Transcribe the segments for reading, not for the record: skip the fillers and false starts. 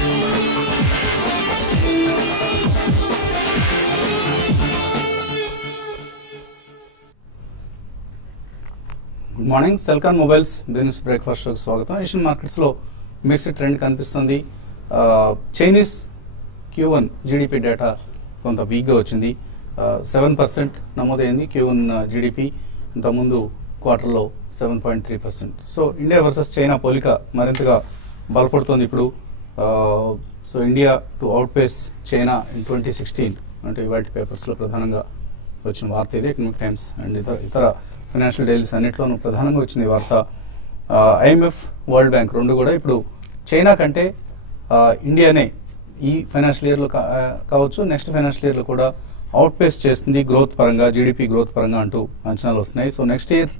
Good morning. Celkon mobiles business breakfast షోకి స్వాగతం. Asian markets లో మిక్స్డ్ ట్రెండ్ కనిపిస్తుంది. చైనీస్ Q1 జీడిపి డేటా కొంత వీక్గా వచ్చింది. 7% నమోదైంది Q1 జీడిపి. ఇంతకుముందు క్వార్టర్లో 7.3%. సో ఇండియా వర్సెస్ చైనా పోలిక మరింతగా బలపడుతోంది ఇప్పుడు. So India to out face China in 2016 అంటే ఇవాళ పేపర్స్లో ప్రధానంగా వచ్చిన వార్త ఇది. ఎకనామిక్ టైమ్స్ అండ్ ఇతర ఫైనాన్షియల్ డైలీస్ అన్నింటిలోనూ ప్రధానంగా వచ్చింది వార్త. IMF, వరల్డ్ బ్యాంక్ రెండు కూడా ఇప్పుడు చైనా కంటే ఇండియానే ఈ ఫైనాన్షియల్ ఇయర్లో కావచ్చు, నెక్స్ట్ ఫైనాన్షియల్ ఇయర్లో కూడా అవుట్ పేస్ చేస్తుంది గ్రోత్ పరంగా, జీడిపి గ్రోత్ పరంగా అంటూ అంచనాలు వస్తున్నాయి. సో నెక్స్ట్ ఇయర్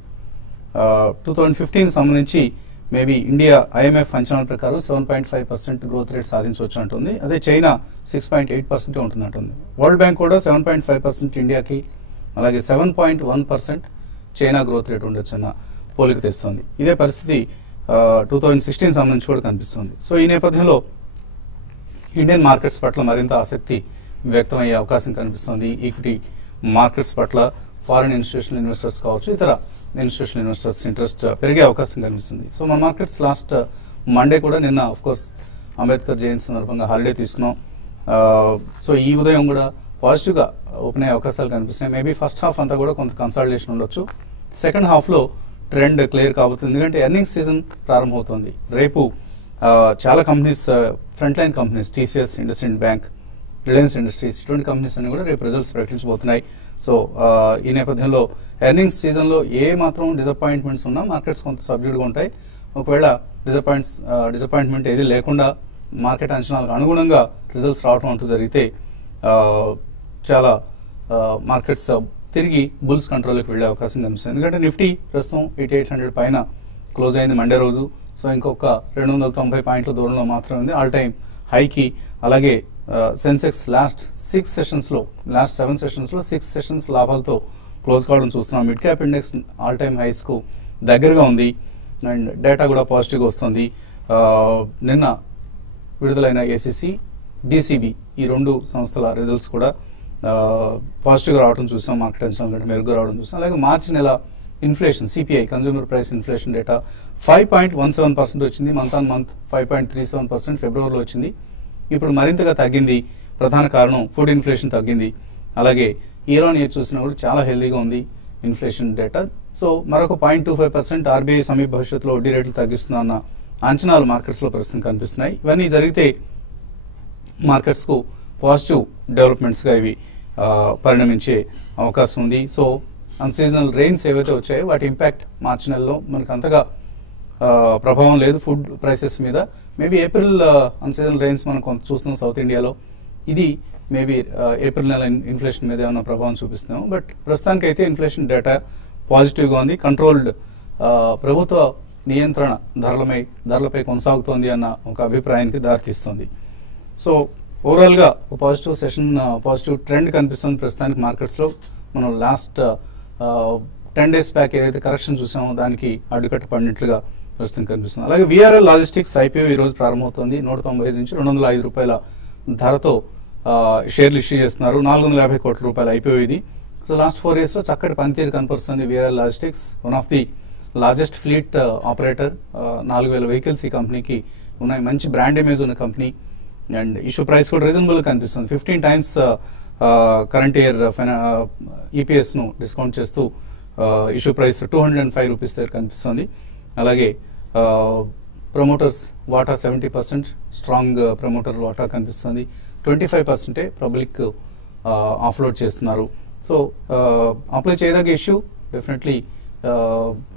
2015 సంబంధించి మేబీ ఇండియా IMF అంచనాల ప్రకారం 7.5% గ్రోత్ రేట్ సాధించవచ్చు అంటుంది. అదే చైనా 6.8% ఉంటుంది అంటుంది. వరల్డ్ బ్యాంక్ కూడా 7.5% ఇండియాకి, అలాగే 7.1% చైనా గ్రోత్ రేట్ ఉండొచ్చు అన్న పోలిక తెస్తుంది. ఇదే పరిస్థితి 2016 సంబంధించి కూడా కనిపిస్తుంది. సో ఈ నేపథ్యంలో ఇండియన్ మార్కెట్స్ పట్ల మరింత ఆసక్తి వ్యక్తమయ్యే అవకాశం కనిపిస్తుంది. ఈక్విటీ మార్కెట్స్ పట్ల ఫారిన్ ఇన్స్టిట్యూషనల్ ఇన్వెస్టర్స్ కావచ్చు, ఇతర ఇన్స్టిట్యూషనల్ ఇన్వెస్టర్స్ ఇంట్రెస్ట్ పెరిగే అవకాశం కనిపిస్తుంది. సో మన మార్కెట్స్ లాస్ట్ మండే కూడా, నిన్న ఆఫ్ కోర్స్ అంబేద్కర్ జయంతి సందర్భంగా హాలిడే తీసుకున్నాం. సో ఈ ఉదయం కూడా పాజిటివ్ గా ఓపెన్ అయ్యే అవకాశాలు కనిపిస్తున్నాయి. మేబీ ఫస్ట్ హాఫ్ అంతా కూడా కొంత కన్సాలిడేషన్ ఉండొచ్చు. సెకండ్ హాఫ్ లో ట్రెండ్ క్లియర్ కాబోతుంది. ఎందుకంటే ఎర్నింగ్స్ సీజన్ ప్రారంభమవుతుంది. రేపు చాలా companies, front line companies, TCS, IndusInd bank, Reliance industries, ఇటువంటి కంపెనీస్ అన్ని కూడా రేపు రిజల్ట్స్ ప్రకటించబోతున్నాయి. సో ఈ నేపథ్యంలో ఎర్నింగ్స్ సీజన్ లో ఏ మాత్రం డిసప్పాయింట్మెంట్స్ ఉన్నా మార్కెట్స్ కొంత సబ్డ్యూడ్ గా ఉంటాయి. ఒకవేళ డిసప్పాయింట్మెంట్ ఏది లేకుండా మార్కెట్ అంచనాలకు అనుగుణంగా రిజల్ట్స్ రావడం అంటూ జరిగితే చాలా మార్కెట్స్ తిరిగి బుల్స్ కంట్రోల్కి వెళ్లే అవకాశం కనిపిస్తుంది. ఎందుకంటే నిఫ్టీ ప్రస్తుతం 8800 పైన క్లోజ్ అయింది మండే రోజు. సో ఇంకొక 290 పాయింట్ల దూరంలో మాత్రమే ఉంది ఆల్ టైమ్ హైకి. అలాగే సెన్సెక్స్ లాస్ట్ 7 సెషన్స్ లో 6 సెషన్స్ లాభాలతో క్లోజ్ కావడం చూస్తున్నాం. Mid cap index all time highs కు దగ్గరగా ఉంది అండ్ డేటా కూడా పాజిటివ్గా వస్తుంది. నిన్న విడుదలైన ACC, DCB ఈ రెండు సంస్థల రిజల్ట్స్ కూడా పాజిటివ్గా రావడం చూసాం. మార్కెట్ అంచనాల కంటే మెరుగ్గా రావడం చూసాం. అలాగే మార్చి నెల inflation, CPI consumer price inflation data 5.17% వచ్చింది. మంత్ ఆన్ మంత్ 5.37% ఫిబ్రవరిలో వచ్చింది. ఇప్పుడు మరింతగా తగ్గింది. ప్రధాన కారణం ఫుడ్ ఇన్ఫ్లేషన్ తగ్గింది. అలాగే ఇయర్ ఆన్ ఇయర్ చూసినా కూడా చాలా హెల్దీగా ఉంది ఇన్ఫ్లేషన్ డేటా. సో మరొక 0.25% RBI సమీప భవిష్యత్తులో వడ్డీ రేట్లు తగ్గిస్తుందన్న అంచనాలు మార్కెట్స్ లో ప్రస్తుతం కనిపిస్తున్నాయి. ఇవన్నీ జరిగితే మార్కెట్స్ కు పాజిటివ్ డెవలప్మెంట్స్ గా ఇవి పరిణమించే అవకాశం ఉంది. సో అన్సీజనల్ రెయిన్స్ ఏవైతే వచ్చాయో వాటి ఇంపాక్ట్ మార్చి నెలలో మనకు అంతగా ప్రభావం లేదు ఫుడ్ ప్రైసెస్ మీద. మేబీ ఏప్రిల్ అన్సీజనల్ రెయిన్స్ మనం కొంత చూస్తున్నాం సౌత్ ఇండియాలో. ఇది మేబీ ఏప్రిల్ నెల ఇన్ఫ్లేషన్ మీద ఏమైనా ప్రభావం చూపిస్తున్నాం. బట్ ప్రస్తుతానికైతే ఇన్ఫ్లేషన్ డేటా పాజిటివ్గా ఉంది. కంట్రోల్డ్ ప్రభుత్వ నియంత్రణ ధరలపై కొనసాగుతోంది అన్న ఒక అభిప్రాయానికి దారితీస్తుంది. సో ఓవరాల్ గా పాజిటివ్ పాజిటివ్ ట్రెండ్ కనిపిస్తుంది ప్రస్తుతానికి మార్కెట్స్ లో. మనం లాస్ట్ 10 days బ్యాక్ ఏదైతే కరెక్షన్ చూసామో దానికి అడ్డుకట్ట పడినట్లుగా ప్రస్తుతం కనిపిస్తుంది. అలాగే VRL లాజిస్టిక్స్ IPO ఈ రోజు ప్రారంభమవుతుంది. 195 నుంచి 205 రూపాయల ధరతో షేర్లు ఇష్యూ చేస్తున్నారు. 450 కోట్ల రూపాయల IPO ఇది. సో లాస్ట్ 4 years లో చక్కటి పనితీరు కనపరుస్తుంది VRL logistics. One of the largest fleet operator. 4000 vehicles ఈ కంపెనీకి ఉన్నాయి. మంచి బ్రాండ్ ఇమేజ్ ఉన్న కంపెనీ అండ్ ఇష్యూ ప్రైస్ కూడా రీజనబుల్ కనిపిస్తుంది. 15 times కరెంట్ ఇయర్ EPS ను డిస్కౌంట్ చేస్తూ ఇష్యూ ప్రైస్ 205 రూపీస్ దగ్గర కనిపిస్తుంది. అలాగే ప్రమోటర్స్ వాటా 70%, స్ట్రాంగ్ ప్రమోటర్ వాటా కనిపిస్తుంది. 25% పబ్లిక్ ఆఫ్లోడ్ చేస్తున్నారు. సో అప్లై చేయదగ్గ ఇష్యూ, డెఫినెట్లీ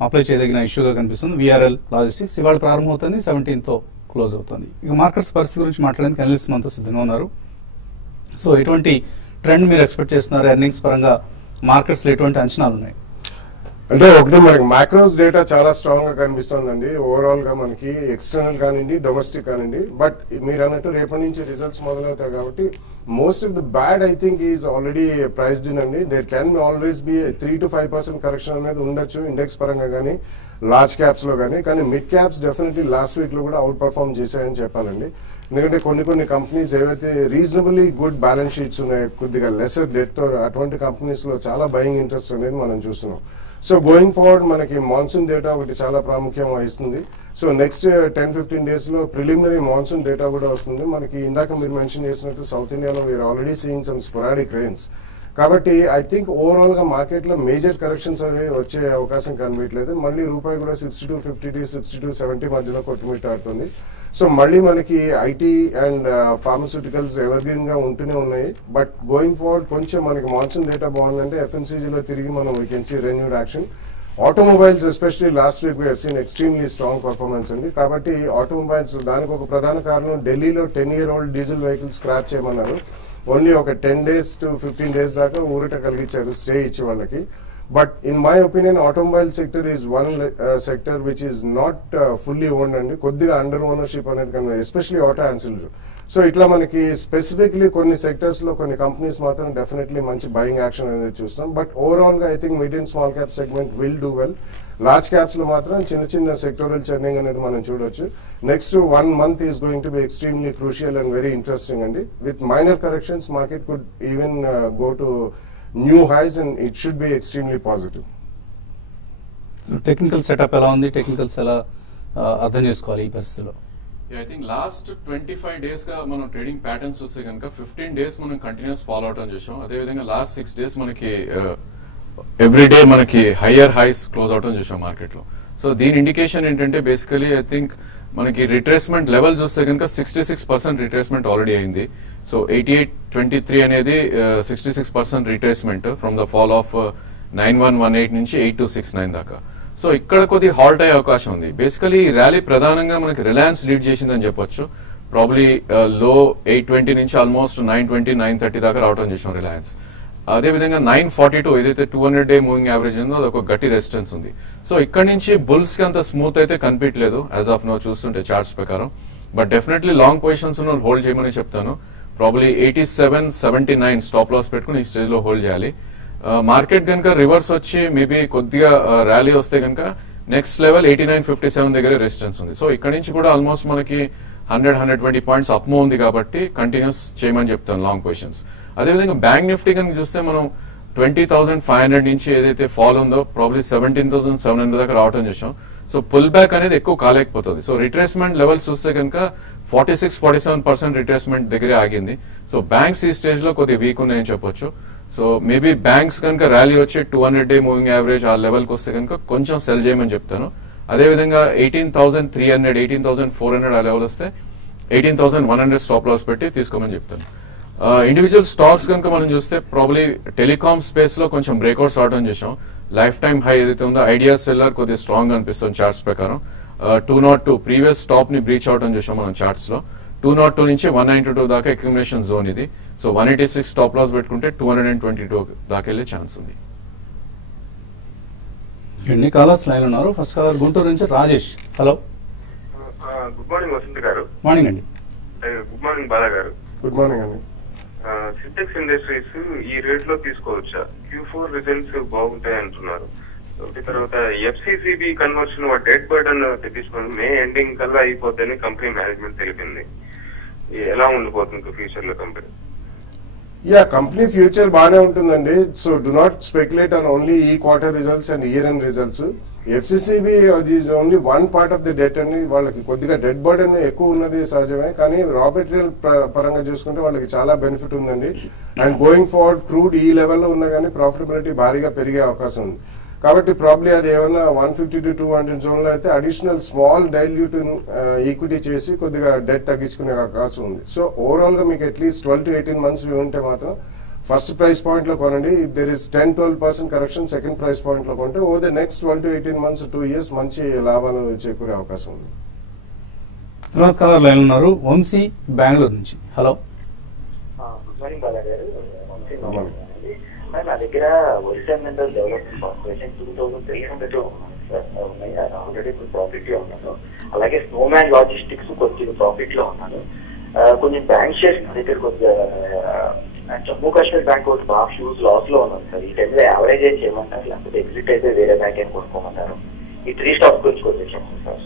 అప్లై చేయదగిన ఇష్యూగా కనిపిస్తుంది. VRL లాజిస్టిక్స్ ఇవాళ ప్రారంభమవుతుంది, 17th క్లోజ్ అవుతుంది. ఇక మార్కెట్స్ పరిస్థితి గురించి మాట్లాడేందుకు అనలిస్ట్ మనతో సిద్ధంగా ఉన్నారు. సో ఎటువంటి ట్రెండ్ మీరు ఎక్స్పెక్ట్ చేస్తున్నారు? ఎర్నింగ్స్ పరంగా మార్కెట్స్ లో ఎటువంటి అంచనాలు ఉన్నాయి? అంటే ఒకటి మనకి మ్యాక్రోస్ డేటా చాలా స్ట్రాంగ్ గా కనిపిస్తుందండి. ఓవరాల్ గా మనకి ఎక్స్టర్నల్ కానివ్వండి, డొమెస్టిక్ కానివ్వండి. బట్ మీరు అన్నట్టు రేపటి నుంచి రిజల్ట్స్ మొదలవుతాయి కాబట్టి most of the bad I think is already priced in అండి. There can always be 3 to 5% correction అనేది ఉండొచ్చు ఇండెక్స్ పరంగా కానీ, లార్జ్ క్యాప్స్ లో కానీ mid caps definitely last week లో కూడా అవుట్ పర్ఫార్మ్ చేశాయని చెప్పాలండి. ఎందుకంటే కొన్ని కంపెనీస్ ఏవైతే రీజనబుల్లీ గుడ్ బ్యాలెన్స్ షీట్స్ ఉన్నాయి, కొద్దిగా లెసర్ డెట్, అటువంటి కంపెనీస్ లో చాలా బయింగ్ ఇంట్రెస్ట్ అనేది మనం చూస్తున్నాం. సో గోయింగ్ ఫార్వర్డ్ మనకి మాన్సూన్ డేటా ఒకటి చాలా ప్రాముఖ్యం వహిస్తుంది. సో నెక్స్ట్ 10-15 డేస్ లో ప్రిలిమినరీ మాన్సూన్ డేటా కూడా వస్తుంది. మనకి ఇందాక మీరు మెన్షన్ చేసినట్టు సౌత్ ఇండియాలో we are already seeing some sporadic rains. కాబట్టి ఐ థింక్ ఓవరాల్ గా మార్కెట్ లో మేజర్ కరెక్షన్స్ అవి వచ్చే అవకాశం కనిపించలేదు. మళ్ళీ రూపాయి కూడా 62.50 to 62.70 మధ్యలో కొట్టుమిట్టాడుతుంది. సో మళ్ళీ మనకి ఐటీ అండ్ ఫార్మస్యూటికల్స్ ఎవర్గ్రీన్ గా ఉంటూనే ఉన్నాయి. బట్ గోయింగ్ ఫార్వర్డ్ కొంచెం మనకి మాన్సూన్ డేటా బాగుందంటే ఎఫ్ఎంసీజీలో తిరిగి మనం we can see renewed action. Automobiles especially last week we have seen extremely strong performance అండి. కాబట్టి ఆటోమొబైల్స్ దానికి ఒక ప్రధాన కారణం ఢిల్లీలో 10-year-old డీజిల్ వెహికల్స్ స్క్రాప్ చేయమన్నారు. ఓన్లీ ఒక 10 days to 15 days దాకా ఊరట కలిగించారు స్టే ఇచ్చి వాళ్ళకి. But in my opinion automobile sector is one sector which is not fully owned అండి. కొద్దిగా అండర్ ఓనర్షిప్ అనేది కన్నా ఎస్పెషల్లీ ఆటో యాన్సిలరీ. సో ఇట్లా మనకి స్పెసిఫిక్లీ కొన్ని సెక్టర్స్ లో కొన్ని కంపెనీస్ మాత్రం డెఫినెట్లీ మంచి బయింగ్ యాక్షన్ అనేది చూస్తాం. బట్ ఓవరాల్ గా I think mid and small cap segment will do well. Large caps లో మాత్రం చిన్న సెక్టోరల్ చర్నింగ్ అనేది మనం చూడొచ్చు. Next 1 month is going to be extremely crucial and very interesting అండి. With minor corrections market could even go to new highs and it should be extremely positive. Technical setup ఎలా ఉంది, technicals ఎలా అర్థం చేసుకోవాలి ఈ పరిస్థితిలో? ఐ థింక్ లాస్ట్ 25 days గా మనం ట్రేడింగ్ ప్యాటర్న్స్ చూస్తే కనుక 15 days మనం కంటిన్యూస్ ఫాలో అవటం చూసాం. అదేవిధంగా లాస్ట్ 6 days మనకి ఎవ్రీ డే మనకి హయ్యర్ హైస్ క్లోజ్ అవటం చూసాం మార్కెట్ లో. సో దీని ఇండికేషన్ ఏంటంటే బేసికలీ ఐ థింక్ మనకి రిట్రేస్మెంట్ లెవెల్ చూస్తే కనుక 66% రిట్రేస్మెంట్ ఆల్రెడీ అయింది. సో 88.23 అనేది 66% retracement from the fall of 9118 నుంచి 8269 దాకా. సో ఇక్కడ కొద్ది హాల్ట్ అయ్యే అవకాశం ఉంది. బేసికలీ ఈ ర్యాలీ ప్రధానంగా మనకి రిలయన్స్ లీడ్ చేసిందని చెప్పొచ్చు. ప్రాబ్లీ లో 820 నుంచి ఆల్మోస్ట్ 920, 930 దాకా రావడం చూసాం రిలయన్స్. అదేవిధంగా 942 ఏదైతే 200-day మూవింగ్ యావరేజ్ ఉందో అది ఒక గట్టి రెసిస్టెన్స్ ఉంది. సో ఇక్కడ నుంచి బుల్స్ కి అంత స్మూత్ అయితే కనిపించలేదు యాజ్ ఆఫ్ నో చూస్తుంటే చార్ట్స్ ప్రకారం. బట్ డెఫినెట్లీ లాంగ్ పొజిషన్స్ ఉన్న హోల్డ్ చేయమని చెప్తాను. ప్రాబ్లీ 87-79 స్టాప్ లాస్ పెట్టుకుని ఈ స్టేజ్ లో హోల్డ్ చేయాలి. మార్కెట్ కనుక రివర్స్ వచ్చి మేబీ కొద్దిగా ర్యాలీ వస్తే కనుక నెక్స్ట్ లెవెల్ 89.57 దగ్గర రెసిస్టెన్స్ ఉంది. సో ఇక్కడ నుంచి కూడా ఆల్మోస్ట్ మనకి 100-120 పాయింట్స్ అప్ మూవ్ ఉంది కాబట్టి కంటిన్యూస్ చేయమని చెప్తాను లాంగ్ పొజిషన్స్. అదేవిధంగా బ్యాంక్ నిఫ్టీ కనుక చూస్తే మనం 20,500 నుంచి ఏదైతే ఫాల్ ఉందో ప్రాబ్లీ 17,700 దాకా రావటం చూసాం. సో పుల్ బ్యాక్ అనేది ఎక్కువ కాలేకపోతుంది. సో రిట్రేస్మెంట్ లెవెల్స్ చూస్తే కనుక 46-47% రిట్రేస్మెంట్ దగ్గరే ఆగింది. సో బ్యాంక్స్ ఈ స్టేజ్ లో కొద్దిగా వీక్ ఉన్నాయని చెప్పొచ్చు. సో మేబీ బ్యాంక్స్ కనుక ర్యాలీ వచ్చి 200-day మూవింగ్ యావరేజ్ ఆ లెవెల్ కి వస్తే కనుక కొంచెం సెల్ చేయమని చెప్తాను. అదేవిధంగా 18,300, 18,400 ఆ లెవెల్ వస్తే 18,100 స్టాప్ లాస్ పెట్టి తీసుకోమని చెప్తాను. ఇండివిజువల్ స్టాక్స్ కనుక మనం చూస్తే ప్రాబ్లీ టెలికామ్ స్పేస్ లో కొంచెం బ్రేక్అవుట్స్ రావడం చేసాం. లైఫ్ టైమ్ హై ఏదైతే ఉందో ఐడియా సెల్లర్ కొద్దిగా స్ట్రాంగ్ అనిపిస్తుంది చార్ట్స్ ప్రకారం. 202 ప్రీవియస్ స్టాప్ ని బ్రీచ్ అవడం చూసాం మనం చార్ట్స్ లో. 202 నుంచి 192 దాకా అక్యుములేషన్ జోన్ ఇది. సో 186 స్టాప్ లాస్ పెట్టుకుంటే 222 దాకా వెళ్ళే ఛాన్స్ ఉంది. ఎన్ని కాలర్స్ లైన్ ఉన్నారు? ఫస్ట్ కాలర్ గుంటూరు నుంచి Rajesh. Hello, good morning Vasant గారు. మార్నింగ్ అండి. గుడ్ మార్నింగ్ బాలా గారు. గుడ్ మార్నింగ్ అండి. సింటెక్స్ ఇండస్ట్రీస్ ఈ రేట్ లో తీసుకోవచ్చా? Q4 రిజల్ట్స్ బాగుంటాయి అంటున్నారు. తర్వాత FCCB కన్వర్షన్ డెట్ బర్డన్ తెప్పించుకొని మే ఎండింగ్ కల్లా అయిపోద్దని కంపెనీ మేనేజ్మెంట్ తెలిపింది. ఎలా ఉండిపోతుంది ఫ్యూచర్ లో కంపెనీ? కంపెనీ ఫ్యూచర్ బాగానే ఉంటుందండి. So do not speculate on only ఈ quarter results and year end results. FCCB is only one part of the debt అండి. వాళ్ళకి కొద్దిగా డెట్ బర్డెన్ ఎక్కువ ఉన్నది సహజమే, కానీ రా మెటీరియల్ పరంగా చూసుకుంటే వాళ్ళకి చాలా బెనిఫిట్ ఉందండి. అండ్ గోయింగ్ ఫార్వర్డ్ క్రూడ్ ఈ లెవెల్లో ఉన్నా కానీ ప్రాఫిటబిలిటీ భారీగా పెరిగే అవకాశం ఉంది. కాబట్టి ప్రాబ్లీ అది ఏమన్నా 150 to 200 జోన్ లో అయితే అడిషనల్ స్మాల్ డైల్యూట్ ఈక్విటీ చేసి కొద్దిగా డెట్ తగ్గించుకునే అవకాశం ఉంది. సో ఓవరాల్ గా మీకు అట్లీస్ట్ 12 to 18 months ఉంటే మాత్రం ఫస్ట్ ప్రైస్ పాయింట్ లో కొనండి. If there is 10-12% correction second price point లో కొంటే over the next 12 to 18 months 2 years మంచి లాభాలు చేకూరే అవకాశం ఉంది. తర్వాత కాలర్ లైన్ ఉన్నారు వంశీ బెంగళూరు నుంచి. హలో, గుడ్ మార్నింగ్ బాలా గారు. దగ్గర ఒరిస్సా మినరల్ డెవలప్మెంట్ కార్పొరేషన్ 2300 ఉన్నాయి. ఆల్రెడీ ఇప్పుడు ప్రాఫిట్ లో ఉన్నాను. అలాగే స్నోమ్యాన్ లాజిస్టిక్స్ కొద్దిగా ప్రాఫిట్ లో ఉన్నాను. కొన్ని బ్యాంక్ షేర్స్ నా దగ్గర కొద్దిగా జమ్మూ కాశ్మీర్ బ్యాంక్ ఒకటి బాగా ఫ్యూజ్ లాస్ లో ఉన్నాను సార్. ఈ టైంలో యావరేజ్ అయితే చేయమంటారు, లేకపోతే ఎగ్జిట్ అయితే వేరే బ్యాంక్ అని కొనుక్కోమంటారు. ఈ 3 స్టాక్స్ గురించి కొద్దిగా చెప్పండి సార్.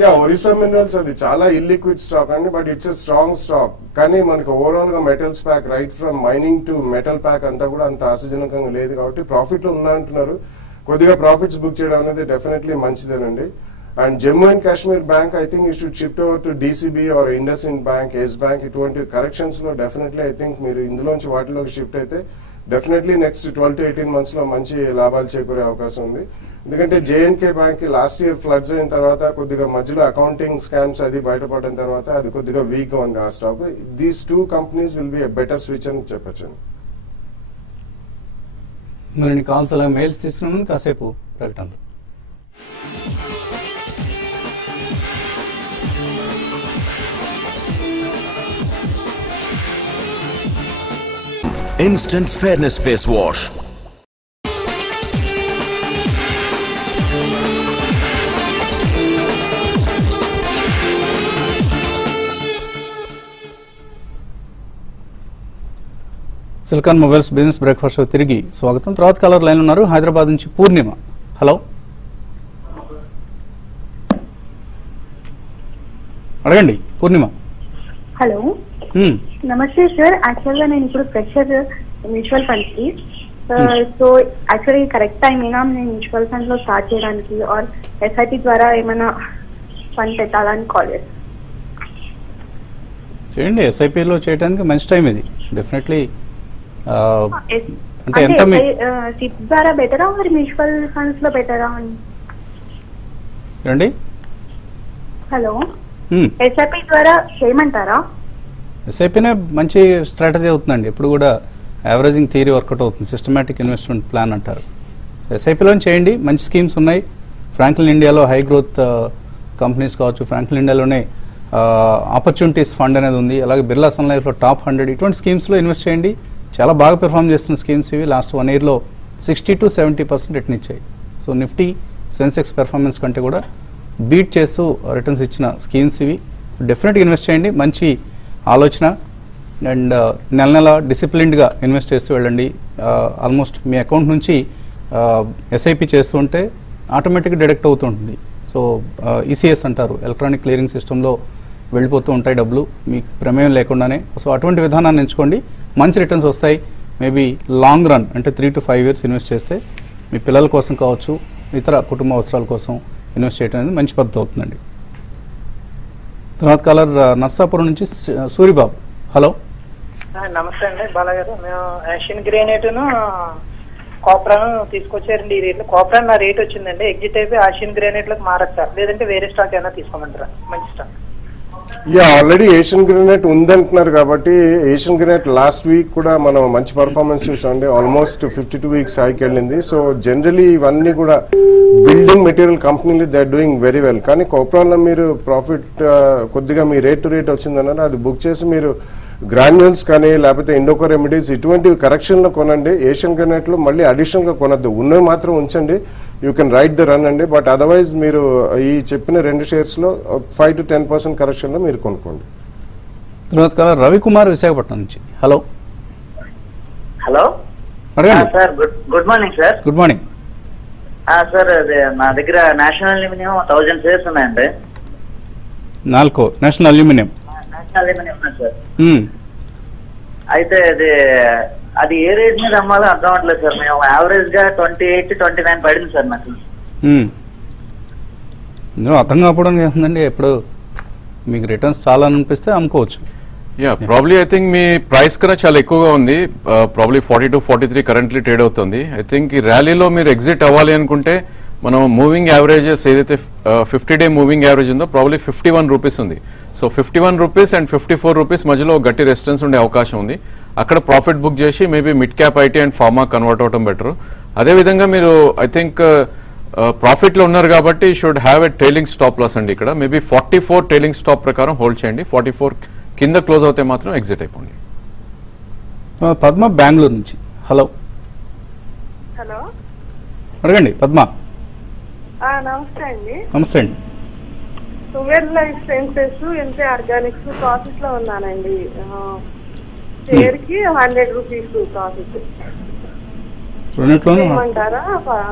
యా, ఒరిస్సా మినరల్స్ అది చాలా ఇల్లిక్విడ్ స్టాక్ అండి, but it's a strong stock. కానీ మనకు ఓవరాల్ గా metals pack right from mining to metal pack అంతా కూడా అంత ఆశాజనకంగా లేదు కాబట్టి ప్రాఫిట్ లో ఉన్నాయంటున్నారు. కొద్దిగా ప్రాఫిట్స్ బుక్ చేయడం అనేది డెఫినెట్లీ మంచిదేనండి. And Jammu and Kashmir bank I think you should shift over to DCB or IndusInd bank, Yes bank. ఇటువంటి కరెక్షన్స్ లో డెఫినెట్లీ ఐ థింక్ మీరు ఇందులోంచి వాటిలోకి షిఫ్ట్ అయితే డెఫినెట్లీ నెక్స్ట్ 12 to 18 months లో మంచి లాభాలు చేకూరే అవకాశం ఉంది. ఎందుకంటే J&K bank last year floods అయిన తర్వాత కొద్దిగా మధ్యలో అకౌంటింగ్ స్కామ్స్ అది బయటపడిన తర్వాత అది కొద్దిగా వీక్ గా ఉంది ఆ stock. These 2 companies will be a better switch అని చెప్పొచ్చు. మరి కాల్స్ అలా మెయిల్స్ తీసుకున్నాము కాసేపు ప్రకటనలు. Instant Fairness Face Wash. Silicon mobiles business breakfast తిరిగి స్వాగతం. తర్వాత కాలర్ లైన్ ఉన్నారు, హైదరాబాద్ నుంచి పూర్ణిమ. హలో, అడగండి పూర్ణిమ. హలో, నమస్తే సార్. యాక్చువల్గా నేను ఇప్పుడు ఫ్రెషర్ మ్యూచువల్ ఫండ్స్ కి, సో యాక్చువల్లీ కరెక్ట్ టైం ఏనా నేను మ్యూచువల్ ఫండ్స్ లో స్టార్ట్ చేయడానికి ఆర్ ఎస్ఐపి ద్వారా ఏమైనా ఫండ్ పెట్టాలని కాల్ చేస్తాను. చేయండి, ఎస్ఐపిలో చేయడానికి మంచి టైం ఇది డెఫినెట్లీ. అంటే ఎంత సిప్ ద్వారా బెటరా మరి మ్యూచువల్ ఫండ్స్ లో బెటరా అని? రండి. హలో, ఎస్ఐపి ద్వారా చేయమంటారా? ఎస్ఐపినే మంచి స్ట్రాటజీ అవుతుందండి. ఇప్పుడు కూడా యావరేజింగ్ థియరీ వర్కౌట్ అవుతుంది, సిస్టమేటిక్ ఇన్వెస్ట్మెంట్ ప్లాన్ అంటారు. ఎస్ఐపిలో చేయండి, మంచి స్కీమ్స్ ఉన్నాయి. ఫ్రాంక్లిన్ ఇండియాలో హై గ్రోత్ కంపెనీస్ కావచ్చు, ఫ్రాంక్లిన్ ఇండియాలోనే ఆపర్చునిటీస్ ఫండ్ అనేది ఉంది. అలాగే బిర్లా సన్ లైఫ్లో టాప్ 100 ఇటువంటి స్కీమ్స్లో ఇన్వెస్ట్ చేయండి. చాలా బాగా పెర్ఫామ్ చేస్తున్న స్కీమ్స్ ఇవి. లాస్ట్ 1 yearలో 60 to 70% రిటర్న్ ఇచ్చాయి. సో నిఫ్టీ సెన్సెక్స్ పెర్ఫార్మెన్స్ కంటే కూడా బీట్ చేస్తూ రిటర్న్స్ ఇచ్చిన స్కీమ్స్ ఇవి. డెఫినెట్గా ఇన్వెస్ట్ చేయండి, మంచి ఆలోచన. అండ్ నెల నెల డిసిప్లిన్డ్గా ఇన్వెస్ట్ చేస్తూ వెళ్ళండి. ఆల్మోస్ట్ మీ అకౌంట్ నుంచి ఎస్ఐపి చేస్తూ ఉంటే ఆటోమేటిక్గా డిడక్ట్ అవుతూ ఉంటుంది. సో ఈసీఎస్ అంటారు, ఎలక్ట్రానిక్ క్లియరింగ్ సిస్టంలో వెళ్ళిపోతూ ఉంటాయి డబ్బులు మీకు ప్రమేయం లేకుండానే. సో అటువంటి విధానాన్ని ఎంచుకోండి, మంచి రిటర్న్స్ వస్తాయి. మేబీ లాంగ్ రన్ అంటే 3 to 5 years ఇన్వెస్ట్ చేస్తే మీ పిల్లల కోసం కావచ్చు, ఇతర కుటుంబ అవసరాల కోసం ఇన్వెస్ట్ చేయడం అనేది మంచి పద్ధతి అవుతుందండి. తర్వాత కాలర్ నర్సాపురం నుంచి సూరిబాబు. హలో, నమస్తే అండి బాలగారు. మేము ఏషియన్ గ్రానైట్ను కాప్రాను తీసుకొచ్చారండి. ఈ రేట్లో కాప్రాన్ నా రేట్ వచ్చిందండి. ఎగ్జిట్ అయిపోయి ఏషియన్ గ్రానైట్లకు మారచ్చా, లేదంటే వేరే స్టాక్ ఏమైనా తీసుకోమంటారా? మంచి stock. Yeah, already Asian granite ఉందంటున్నారు కాబట్టి ఏషియన్ గ్రానైట్ లాస్ట్ వీక్ కూడా మనం మంచి పర్ఫార్మెన్స్ చూసామండి. ఆల్మోస్ట్ 52 weeks హైకి వెళ్ళింది. సో జనరలీ ఇవన్నీ కూడా బిల్డింగ్ మెటీరియల్ కంపెనీలు they are doing very well. కానీ కోప్రాన్లో మీరు ప్రాఫిట్ కొద్దిగా మీ రేట్ టు రేట్ వచ్చిందన్నారు, అది బుక్ చేసి మీరు గ్రాన్యూల్స్ కానీ లేకపోతే ఇండోకో రెమెడీస్ ఇటువంటి కరెక్షన్లో కొనండి. ఏషియన్ గ్రానైట్లో మళ్ళీ అడిషనల్గా కొనద్దు, ఉన్నవి మాత్రం ఉంచండి. You can write the run అండి. బట్ అదర్వైజ్ మీరు ఈ చెప్పిన 2 sharesలో 5 to 10% కరెక్షన్లో మీరు కొనుక్కోండి. తర్వాత కాలర్ రవికుమార్ విశాఖపట్నం నుంచి. Hello. Hello sir, good morning sir. Good morning sir. అదే నా దగ్గర నేషనల్ అల్యూమినియం 1000 shares ఉన్నాయండి. నాల్కో నేషనల్ అల్యూమినియం ఉన్నాయి సార్. అయితే అది ఏ రేట్ మీద అమ్మాలో అర్థం అవట్లేదు సార్. మేము యావరేజ్ గా 28 to 29 పడింది సార్ నాకు. అర్థం కాకపోవడం ఏముందండి, ఎప్పుడు మీకు రిటర్న్స్ చాలా అనిపిస్తే అమ్ముకోవచ్చు. Yeah, probably I think me price కన్నా చాలా ఎక్కువగా ఉంది. ప్రాబ్లీ 40 to 43 కరెంట్లీ ట్రేడ్ అవుతుంది. ఐ థింక్ ఈ ర్యాలీలో మీరు ఎగ్జిట్ అవ్వాలి అనుకుంటే మనం మూవింగ్ యావరేజెస్ ఏదైతే 50-day మూవింగ్ యావరేజ్ ఉందో ప్రాబ్లీ 51 rupees ఉంది. సో 51 rupees and 54 rupees మధ్యలో గట్టి రెసిస్టెన్స్ ఉండే అవకాశం ఉంది. అక్కడ ప్రాఫిట్ బుక్ చేసి maybe mid cap IT and pharma convert అవడం బెటర్. అదేవిధంగా మీరు ఐ థింక్ ప్రాఫిట్లో ఉన్నారు కాబట్టి should have a trailing stop loss అండి. ఇక్కడ మేబీ 44 ట్రైలింగ్ స్టాప్ ప్రకారం హోల్డ్ చేయండి. 44 కింద క్లోజ్ అవుతే మాత్రం ఎగ్జిట్ అయిపోండి. పద్మ బెంగళూరు నుంచి. హలో హలో అడగండి పద్మ. నమస్తే అండి. నమస్తే అండి. సువేర్ లైఫ్ సైన్సెస్ ఎంతే ఆర్గానిక్స్ ప్రాఫిట్ లో ఉన్నానండి. షేర్ కి 100 రూపీస్ ప్రాఫిట్. చేయమంటారా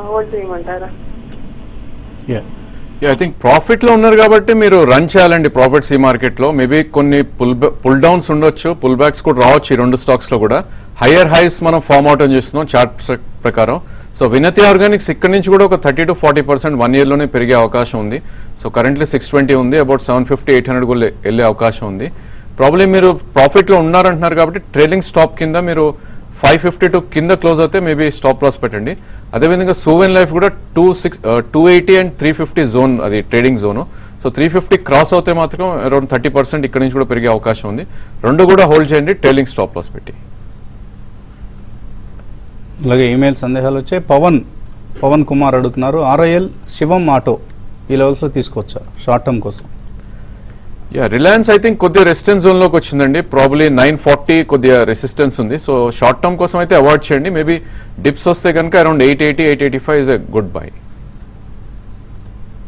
హోల్డ్ చేయమంటారా? ఐ థింక్ ప్రాఫిట్ లో ఉన్నారు కాబట్టి మీరు రన్ చేయాలండి ప్రాఫిట్స్ ఈ మార్కెట్ లో. మేబీ కొన్ని పుల్ డౌన్స్ ఉండొచ్చు, పుల్ బ్యాక్స్ కూడా రావచ్చు ఈ రెండు స్టాక్స్ లో కూడా. హయ్యర్ హైస్ మనం ఫార్మ్ అవుట్ అని చూస్తున్నాం చార్ట్ ప్రకారం. సో వినతి ఆర్గానిక్స్ ఇక్కడ నుంచి కూడా ఒక 30 to 40% 1 year లోనే పెరిగే అవకాశం ఉంది. సో కరెంట్లీ 620 ఉంది, అబౌట్ 750-800 కూడా వెళ్ళే అవకాశం ఉంది. ప్రాబ్లీ మీరు ప్రాఫిట్ లో ఉన్నారంటున్నారు కాబట్టి ట్రేలింగ్ స్టాప్ కింద మీరు 552 కింద క్లోజ్ అవుతే మేబీ స్టాప్ లాస్ పెట్టండి. అదేవిధంగా సువెన్ లైఫ్ కూడా 280 and 350 జోన్, అది ట్రేడింగ్ జోన్. సో 350 క్రాస్ అవుతే మాత్రం అరౌండ్ 30% ఇక్కడ నుంచి కూడా పెరిగే అవకాశం ఉంది. రెండు కూడా హోల్డ్ చేయండి ట్రేలింగ్ స్టాప్ లాస్ పెట్టి. అలాగే ఈమెయిల్ సందేహాలు వచ్చాయి. పవన్ కుమార్ అడుగుతున్నారు, ఆర్ఐఎల్ శివం ఆటో ఈ లెవెల్స్లో తీసుకోవచ్చా షార్ట్ టర్మ్ కోసం? రిలయన్స్ ఐ థింక్ కొద్దిగా రెసిస్టెన్స్ జోన్ లోకి వచ్చిందండి. ప్రాబ్లీ 940 కొద్దిగా రెసిస్టెన్స్ ఉంది. సో షార్ట్ టర్మ్ కోసం అయితే అవాయిడ్ చేయండి. మేబీ డిప్స్ వస్తే కనుక around 880-885 is a good bye.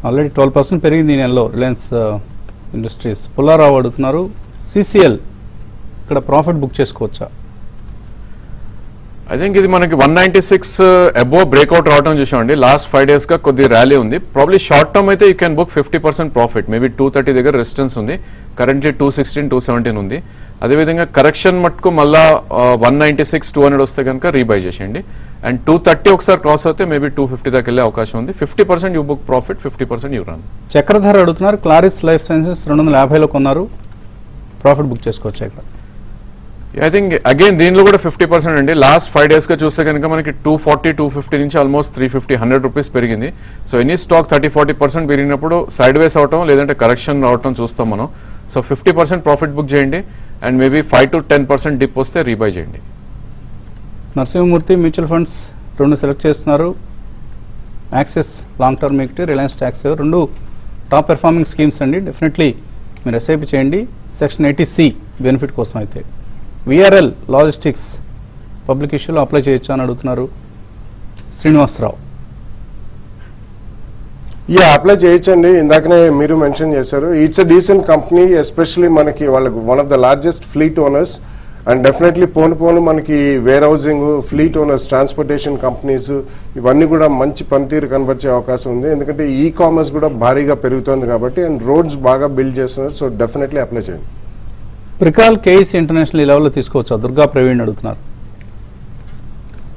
Already 12% పెరిగింది ఈ నెలలో రిలయన్స్ ఇండస్ట్రీస్. పుల్లారావు అడుగుతున్నారు, సిసిఎల్ ఇక్కడ ప్రాఫిట్ బుక్ చేసుకోవచ్చా? ఐ థింక్ ఇది మనకి 196 అబోవ్ బ్రేక్అవుట్ రావడం చూసామండి. లాస్ట్ 5 days గా కొద్ది ర్యాలీ ఉంది. ప్రాబ్లీ షార్ట్ టర్మ్ అయితే you can book 50% profit. Maybe 230 దగ్గర రెసిస్టెన్స్ ఉంది. కరెంట్లీ 216-217 ఉంది. అదేవిధంగా కరెక్షన్ మట్టుకు మళ్ళా 196-200 వస్తే కనుక రీబై చేసేయండి. అండ్ 230 ఒకసారి క్రాస్ అవుతే మేబీ 250 దాకా వెళ్ళే అవకాశం ఉంది. 50% you book profit, 50% you run. Chakradhara అడుగుతున్నారు, క్లారిస్ లైఫ్ సైన్సెస్ 250లో కొన్నారు, ప్రాఫిట్ బుక్ చేసుకోవచ్చా ఇక్కడ? ఐ థింక్ అగైన్ దీనిలో కూడా 50% అండి. లాస్ట్ 5 days గా చూస్తే కనుక మనకి 240-250 నుంచి ఆల్మోస్ట్ 350-100 రూపీస్ పెరిగింది. సో ఎనీ స్టాక్ 30-40% పెరిగినప్పుడు సైడ్ వేస్ అవటం లేదంటే కరెక్షన్ రావటం చూస్తాం మనం. సో 50% ప్రాఫిట్ బుక్ చేయండి అండ్ మేబీ 5 to 10% డిప్ వస్తే రీబై చేయండి. నరసింహమూర్తి మ్యూచువల్ ఫండ్స్ 2 సెలెక్ట్ చేస్తున్నారు, axis long term equity, Reliance tax, 2 top performing schemes అండి. డెఫినెట్లీ మీరు ఎస్ఐపి చేయండి సెక్షన్ 80C బెనిఫిట్ కోసం. అయితే విఆర్ఎల్ లాజిస్టిక్స్ పబ్లిక్ ఇష్యూలో అప్లై చేయొచ్చా అని అడుగుతున్నారు శ్రీనివాసరావు. అప్లై చేయొచ్చండి. ఇందాకనే మీరు మెన్షన్ చేశారు. It's a decent company, especially మనకి వాళ్ళకి one of the largest fleet owners. And definitely పోను మనకి warehousing, fleet owners, transportation companies ఇవన్నీ కూడా మంచి పనితీరు కనబరిచే అవకాశం ఉంది. ఎందుకంటే ఈ కామర్స్ కూడా భారీగా పెరుగుతుంది కాబట్టి, అండ్ రోడ్స్ బాగా బిల్డ్ చేస్తున్నారు. సో డెఫినెట్లీ అప్లై చేయండి. ప్రికాల్ కేఈసీ ఇంటర్నేషనల్ ఈ లెవెల్లో తీసుకోవచ్చా? దుర్గా ప్రవీణ్ అడుగుతున్నారు.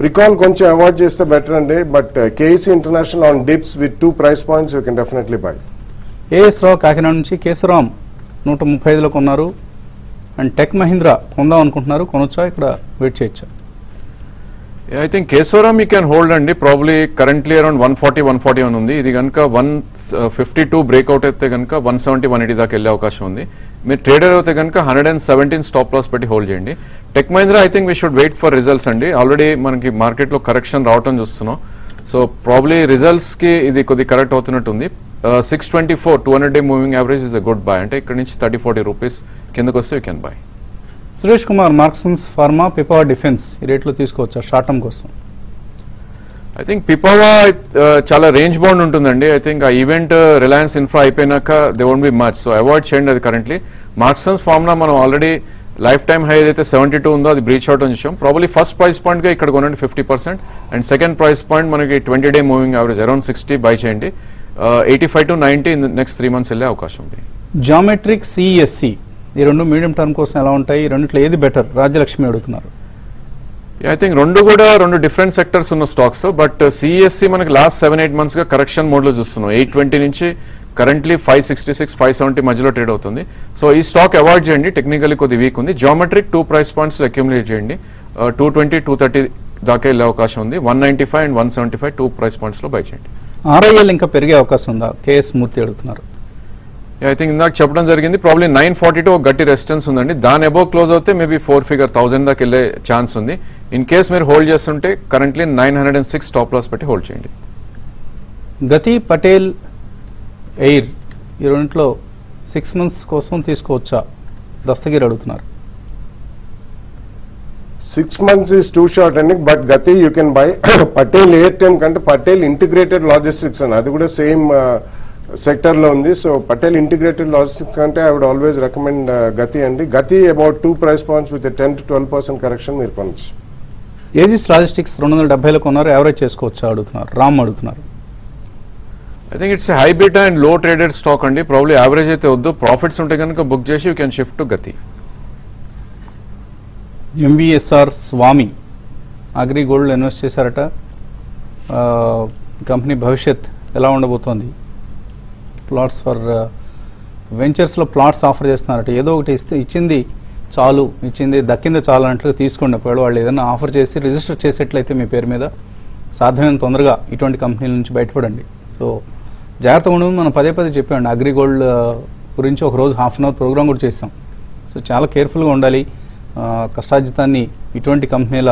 ప్రికాల్ కొంచెం అవాయిడ్ చేస్తే బెటర్ అండి, but KEC international on dips with 2 price points you can definitely buy. AS Rao Kakinada నుంచి, కేశవరాం 135లో కొన్నారు అండ్ టెక్ మహీంద్రా కొందాం అనుకుంటున్నారు, కొనొచ్చా ఇక్కడ వెయిట్ చేయొచ్చా? I think Kesoram you can hold అండి. ప్రాబ్లీ కరెంట్లీ అరౌండ్ 140-141 ఉంది. ఇది కనుక 152 బ్రేక్అవుట్ అయితే కనుక 170-180 దాకా వెళ్ళే అవకాశం ఉంది. మీరు ట్రేడర్ అయితే కనుక 117 స్టాప్ లాస్ పెట్టి హోల్డ్ చేయండి. Tech Mahindra I think we should wait for results అండి. ఆల్రెడీ మనకి మార్కెట్లో కరెక్షన్ రావటం చూస్తున్నాం. సో ప్రాబ్లీ రిజల్ట్స్కి ఇది కొద్ది కరెక్ట్ అవుతున్నట్టుంది. 624 200-day moving average is a good buy. అంటే ఇక్కడ నుంచి 30-40 రూపీస్ కిందకు వస్తే you can buy. Suresh Kumar, Marksans pharma, Pipavav defence ఈ రేట్లో తీసుకోవచ్చా షార్ట్ టర్మ్ కోసం? ఐ థింక్ పిపావా చాలా రేంజ్ బౌండ్ ఉంటుందండి. ఐ థింక్ ఆ ఈవెంట్ రిలయన్స్ ఇన్ఫ్రా అయిపోయినాక they won't be much. So avoid చేయండి అది కరెంట్లీ. మార్క్సన్స్ ఫార్ములా మనం ఆల్రెడీ లైఫ్ టైమ్ హై ఏదైతే 72 ఉందో అది బ్రీచ్ అవుట్ అని చూసాం. ప్రాబ్లీ ఫస్ట్ ప్రైస్ పాయింట్గా ఇక్కడ కొనండి 50%, అండ్ సెకండ్ ప్రైస్ పాయింట్ మనకి 20-day moving average around 60 by చేయండి. 85 to 90 ఇన్ నెక్స్ట్ 3 months వెళ్ళే అవకాశం ఉంది. జామెట్రిక్, సిఎస్సి ఈ 2 మీడియం టర్మ్ కోసం ఎలా ఉంటాయి? రెండిట్లో ఏది బెటర్? రాజ్యలక్ష్మి అడుగుతున్నారు. ఐ థింక్ రెండు కూడా 2 డిఫరెంట్ సెక్టర్స్ ఉన్న స్టాక్స్. బట్ సిఎస్సి మనకి లాస్ట్ 7-8 months గా కరెక్షన్ మోడ్ లో చూస్తున్నాం. 820 నుంచి కరెంట్లీ 566-570 మధ్యలో ట్రేడ్ అవుతుంది. సో ఈ స్టాక్ అవాయిడ్ చేయండి, టెక్నికల్లీ కొద్ది వీక్ ఉంది. జామెట్రిక్ 2 price points అక్యుములేట్ చేయండి. 220-230 దాకా వెళ్ళే అవకాశం ఉంది. 195 and 175 2 price points లో బై చేయండి. ఆర్ఐఎల్ ఇంకా పెరిగే అవకాశం ఉందా? కేఎస్ మూర్తి అడుగుతున్నారు. ఐ థింక్ ఇందాక చెప్పడం జరిగింది. ప్రాబ్లీ 942 ఒక గట్టి రెసిస్టెన్స్ ఉందండి. దాని అబోవ్ క్లోజ్ అవుతే మేబీ 4 figure 1000 దాకా వెళ్ళే ఛాన్స్ ఉంది. ఇన్ కేస్ మీరు హోల్డ్ చేస్తుంటే కరెంట్లీ 906 స్టాప్ లాస్ పెట్టి హోల్డ్ చేయండి. గతి, పటేల్ ఎయిర్ ఈ రెండింటిలో 6 months కోసం తీసుకోవచ్చా? దస్తగిరి అడుగుతున్నారు. 6 months is too short అండి, బట్ గతి you can by Patel Airtel కంటే పటేల్ ఇంటిగ్రేటెడ్ లాజిస్టిక్స్ అని, అది కూడా సేమ్ సెక్టర్ లో ఉంది. సో పటేల్ ఇంటిగ్రేటెడ్ లాజిస్టిక్స్ కంటే ఐ వుడ్ ఆల్వేస్ రికమెండ్ గతి అండి. గతి about 2 price points with 10 to 12% correction మీరు కొనచ్చు. ఏజిస్ లాజిస్టిక్స్ 270 కొన్నారు, యావరేజ్ చేసుకోవచ్చు అడుగుతున్నారు, రామ్ అడుగుతున్నారు. I think it's high beta and లో ట్రేడెడ్ స్టాక్ అండి. ప్రాబ్లీ యావరేజ్ అయితే వద్దు, ప్రాఫిట్స్ ఉంటే కనుక బుక్ చేసి యూ కెన్ షిఫ్ట్ టు గతి. ఎంవిఎస్ఆర్ స్వామి అగ్రి గోల్డ్ ఇన్వెస్ట్ చేశారట. కంపెనీ భవిష్యత్ ఎలా ఉండబోతోంది? ప్లాట్స్ ఫర్ వెంచర్స్లో ప్లాట్స్ ఆఫర్ చేస్తున్నారట. ఏదో ఒకటి ఇచ్చింది చాలు, ఇచ్చింది దక్కింది చాలు అన్నట్లు తీసుకోండి. ఒకవేళ వాళ్ళు ఏదైనా ఆఫర్ చేసి రిజిస్టర్ చేసేట్లయితే మీ పేరు మీద సాధ్యమైన తొందరగా ఇటువంటి కంపెనీల నుంచి బయటపడండి. సో జాగ్రత్తగా ఉండదు. మనం పదే చెప్పామండి అగ్రి గోల్డ్ గురించి ఒక రోజు హాఫ్ అన్ అవర్ ప్రోగ్రామ్ కూడా చేసాం. సో చాలా కేర్ఫుల్గా ఉండాలి. కష్టార్జితాన్ని ఇటువంటి కంపెనీల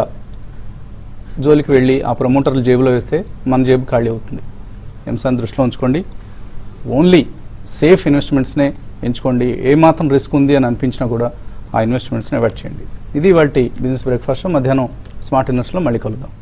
జోలికి వెళ్ళి ఆ ప్రమోటర్లు జేబులో వేస్తే మన జేబు ఖాళీ అవుతుంది. అంశాన్ని దృష్టిలో ఉంచుకోండి. ఓన్లీ సేఫ్ ఇన్వెస్ట్మెంట్స్నే ఎంచుకోండి. ఏమాత్రం రిస్క్ ఉంది అని అనిపించినా కూడా ఆ ఇన్వెస్ట్మెంట్స్ని అవాయిడ్ చేయండి. ఇది వాటి బిజినెస్ బ్రేక్ఫాస్ట్. మధ్యాహ్నం స్మార్ట్ ఇన్వెస్ట్లో మళ్ళీ కలుద్దాం.